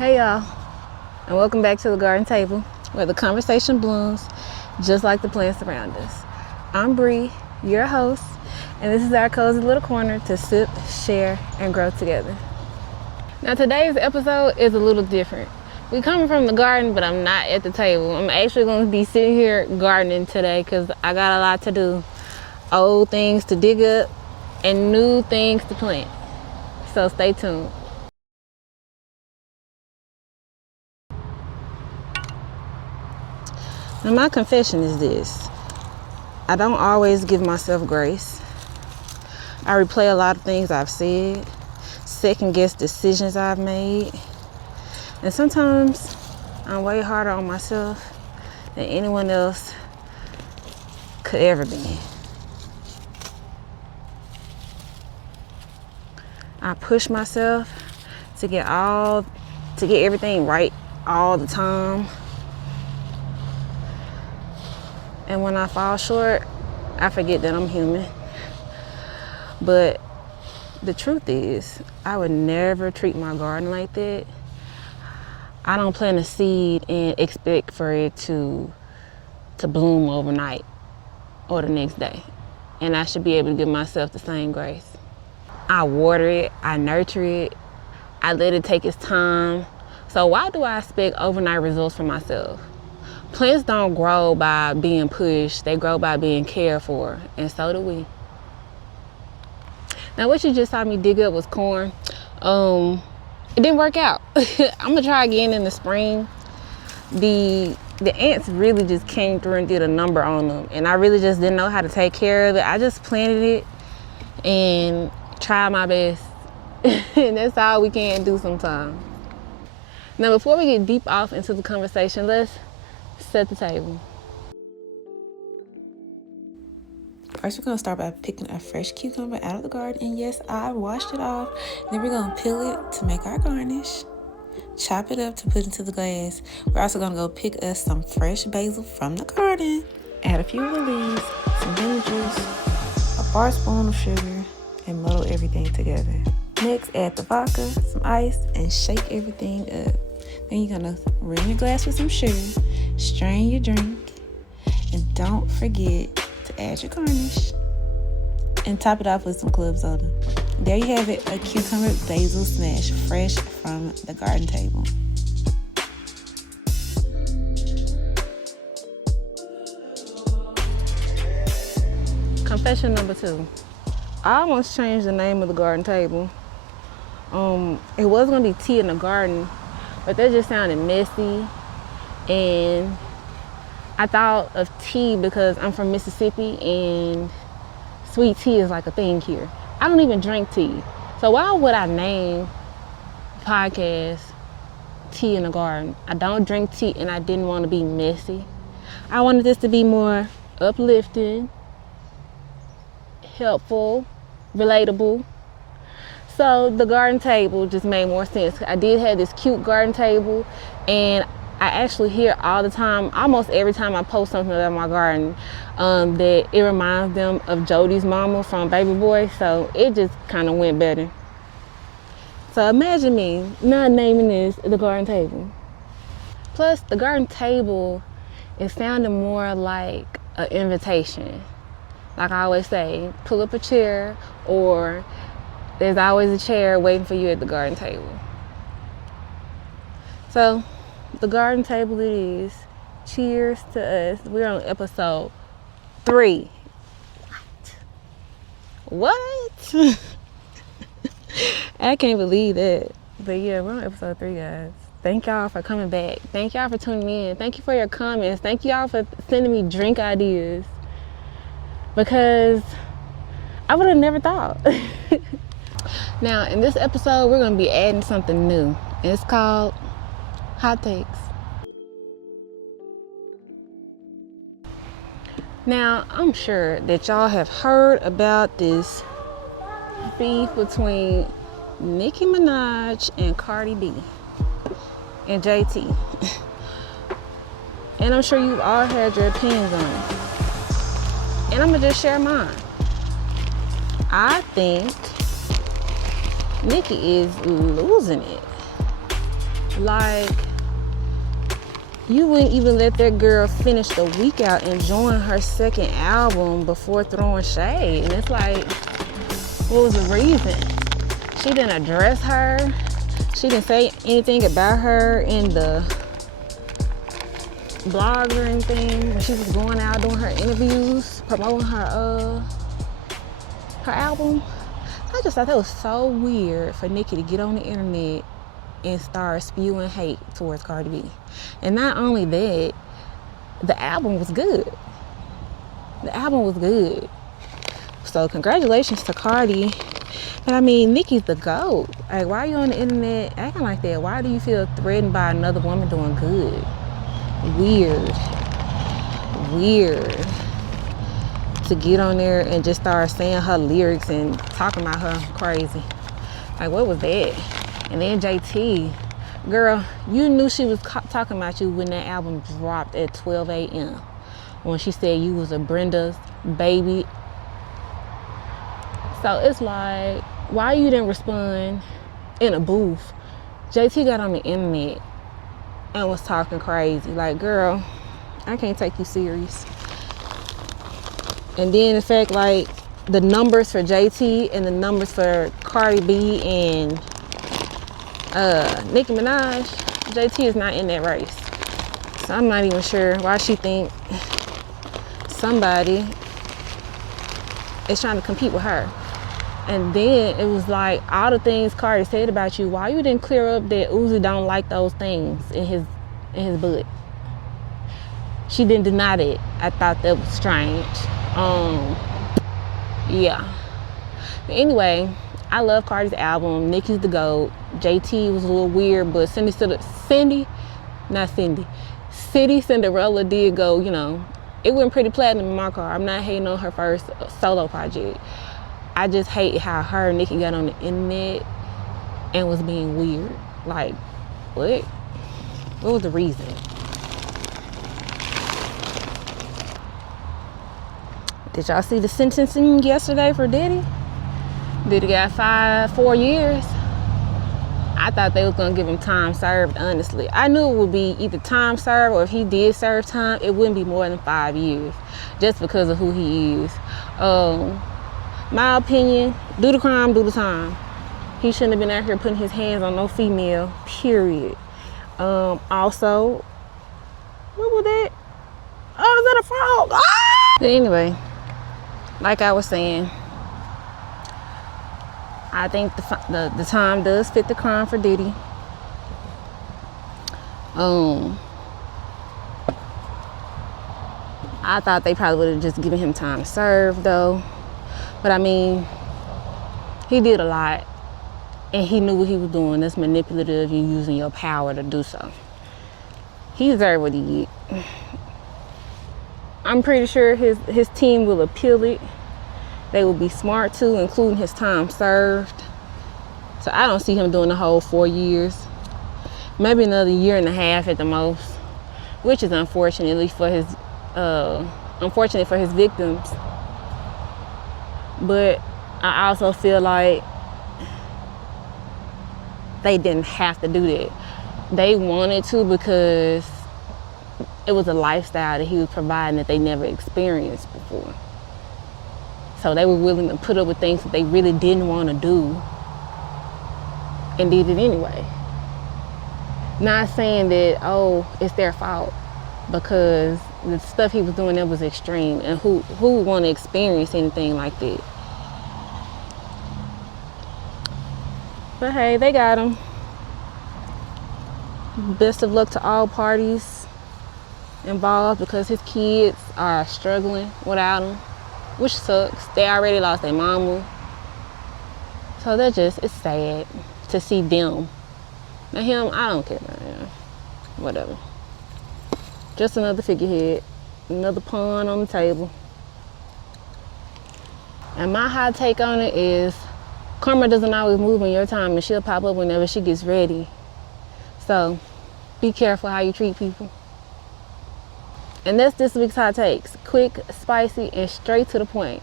Hey y'all, and welcome back to the garden table where the conversation blooms just like the plants around us. I'm Bree, your host, and this is our cozy little corner to sip, share, and grow together. Now today's episode is a little different. We're coming from the garden, but I'm not at the table. I'm actually going to be sitting here gardening today because I got a lot to do. Old things to dig up and new things to plant. So stay tuned. Now my confession is this. I don't always give myself grace. I replay a lot of things I've said, second guess decisions I've made, and sometimes I'm way harder on myself than anyone else could ever be. I push myself to get everything right all the time. And when I fall short, I forget that I'm human. But the truth is, I would never treat my garden like that. I don't plant a seed and expect for it to bloom overnight or the next day. And I should be able to give myself the same grace. I water it, I nurture it, I let it take its time. So why do I expect overnight results for myself? Plants don't grow by being pushed, they grow by being cared for, and so do we. Now what you just saw me dig up was corn. It didn't work out. I'm gonna try again in the spring. The ants really just came through and did a number on them, and I really just didn't know how to take care of it. I just planted it and tried my best. And that's all we can do sometimes. Now before we get deep off into the conversation, let's set the table. First, we're going to start by picking a fresh cucumber out of the garden. And yes, I washed it off. Then we're going to peel it to make our garnish. Chop it up to put into the glass. We're also going to go pick us some fresh basil from the garden. Add a few of the leaves, some vinegar juice, a bar spoon of sugar, and muddle everything together. Next, add the vodka, some ice, and shake everything up. Then you're going to rim your glass with some sugar, strain your drink, and don't forget to add your garnish. And top it off with some club soda. There you have it, a cucumber basil smash, fresh from the garden table. Confession number 2. I almost changed the name of the garden table. It was gonna be tea in the garden, but that just sounded messy, and I thought of tea because I'm from Mississippi and sweet tea is like a thing here. I don't even drink tea, so why would I name the podcast Tea in the Garden? I don't drink tea and I didn't want to be messy. I wanted this to be more uplifting, helpful, relatable. So the garden table just made more sense. I did have this cute garden table, and I actually hear all the time, almost every time I post something about my garden, that it reminds them of Jody's mama from Baby Boy. So it just kind of went better. So imagine me not naming this the garden table. Plus, the garden table, it sounded more like an invitation. Like I always say, pull up a chair, or there's always a chair waiting for you at the garden table. So the garden table it is. Cheers to us. We're on episode 3. What? I can't believe that. But yeah, we're on episode 3, guys. Thank y'all for coming back. Thank y'all for tuning in. Thank you for your comments. Thank y'all for sending me drink ideas, because I would have never thought. Now, in this episode, we're going to be adding something new. It's called Hot Takes. Now, I'm sure that y'all have heard about this beef between Nicki Minaj and Cardi B and JT. And I'm sure you've all had your opinions on it. And I'm going to just share mine. I think Nicki is losing it. Like, you wouldn't even let that girl finish the week out enjoying her second album before throwing shade. And it's like, what was the reason? She didn't address her. She didn't say anything about her in the blog or anything when she was going out doing her interviews, promoting her album. I just thought that was so weird for Nicki to get on the internet and start spewing hate towards Cardi B. And not only that, the album was good. The album was good. So congratulations to Cardi. But I mean, Nicki's the GOAT. Like, why are you on the internet acting like that? Why do you feel threatened by another woman doing good? Weird to get on there and just start saying her lyrics and talking about her crazy. Like, what was that? And then JT, girl, you knew she was talking about you when that album dropped at 12 a.m. when she said you was a Brenda's baby. So it's like, why you didn't respond in a booth? JT got on the internet and was talking crazy. Like, girl, I can't take you serious. And then the fact, like, the numbers for JT and the numbers for Cardi B and Nicki Minaj, JT is not in that race. So I'm not even sure why she think somebody is trying to compete with her. And then it was like, all the things Cardi said about you, why you didn't clear up that Uzi don't like those things in his butt? She didn't deny that. I thought that was strange. Yeah. But anyway, I love Cardi's album. Nicki's the GOAT. JT was a little weird, but City Cinderella did go, you know, it went pretty platinum in my car. I'm not hating on her first solo project. I just hate how her and Nicki got on the internet and was being weird. Like, what? What was the reason? Did y'all see the sentencing yesterday for Diddy? Diddy got 4 years. I thought they was gonna give him time served, honestly. I knew it would be either time served, or if he did serve time, it wouldn't be more than 5 years, just because of who he is. My opinion, do the crime, do the time. He shouldn't have been out here putting his hands on no female, period. Also, what was that? Oh, is that a frog? Ah! But anyway, like I was saying, I think the time does fit the crime for Diddy. I thought they probably would have just given him time to serve, though. But I mean, he did a lot, and he knew what he was doing. That's manipulative. You're using your power to do so. He deserved what he did. I'm pretty sure his team will appeal it. They will be smart too, including his time served. So I don't see him doing the whole 4 years. Maybe another 1.5 years at the most, which is unfortunate for his victims. But I also feel like they didn't have to do that. They wanted to because it was a lifestyle that he was providing that they never experienced before. So they were willing to put up with things that they really didn't want to do and did it anyway. Not saying that, oh, it's their fault, because the stuff he was doing there was extreme, and who would want to experience anything like that? But hey, they got him. Best of luck to all parties involved, because his kids are struggling without him, which sucks. They already lost their mama. So it's sad to see them. Now him, I don't care about him. Whatever. Just another figurehead, another pawn on the table. And my hot take on it is, karma doesn't always move in your time, and she'll pop up whenever she gets ready. So be careful how you treat people. And that's this week's hot takes. Quick, spicy, and straight to the point.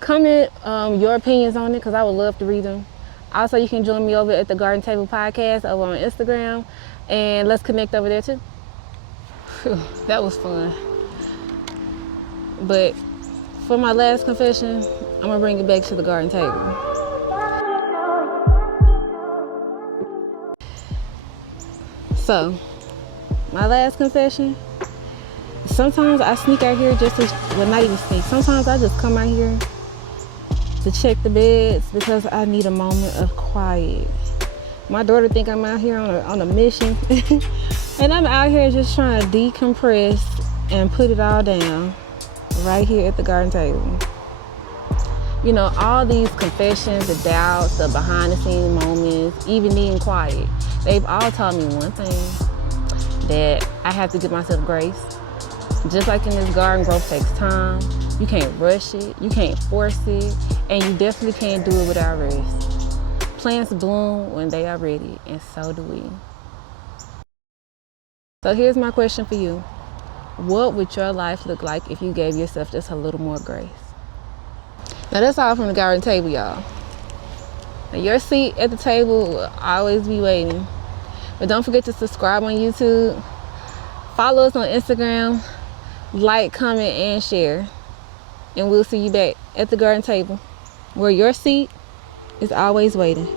Comment your opinions on it, because I would love to read them. Also, you can join me over at the Garden Table Podcast over on Instagram. And let's connect over there too. Whew, that was fun. But for my last confession, I'm gonna bring it back to the garden table. So, my last confession, sometimes I sneak out here just to, well, not even sneak. Sometimes I just come out here to check the beds because I need a moment of quiet. My daughter think I'm out here on a mission. And I'm out here just trying to decompress and put it all down right here at the garden table. You know, all these confessions, the doubts, the behind the scenes moments, even needing quiet, they've all taught me one thing, that I have to give myself grace. Just like in this garden, growth takes time. You can't rush it, you can't force it, and you definitely can't do it without rest. Plants bloom when they are ready, and so do we. So here's my question for you. What would your life look like if you gave yourself just a little more grace? Now that's all from the garden table, y'all. Now, your seat at the table will always be waiting. But don't forget to subscribe on YouTube. Follow us on Instagram. Like, comment, and share. And we'll see you back at the garden table, where your seat is always waiting.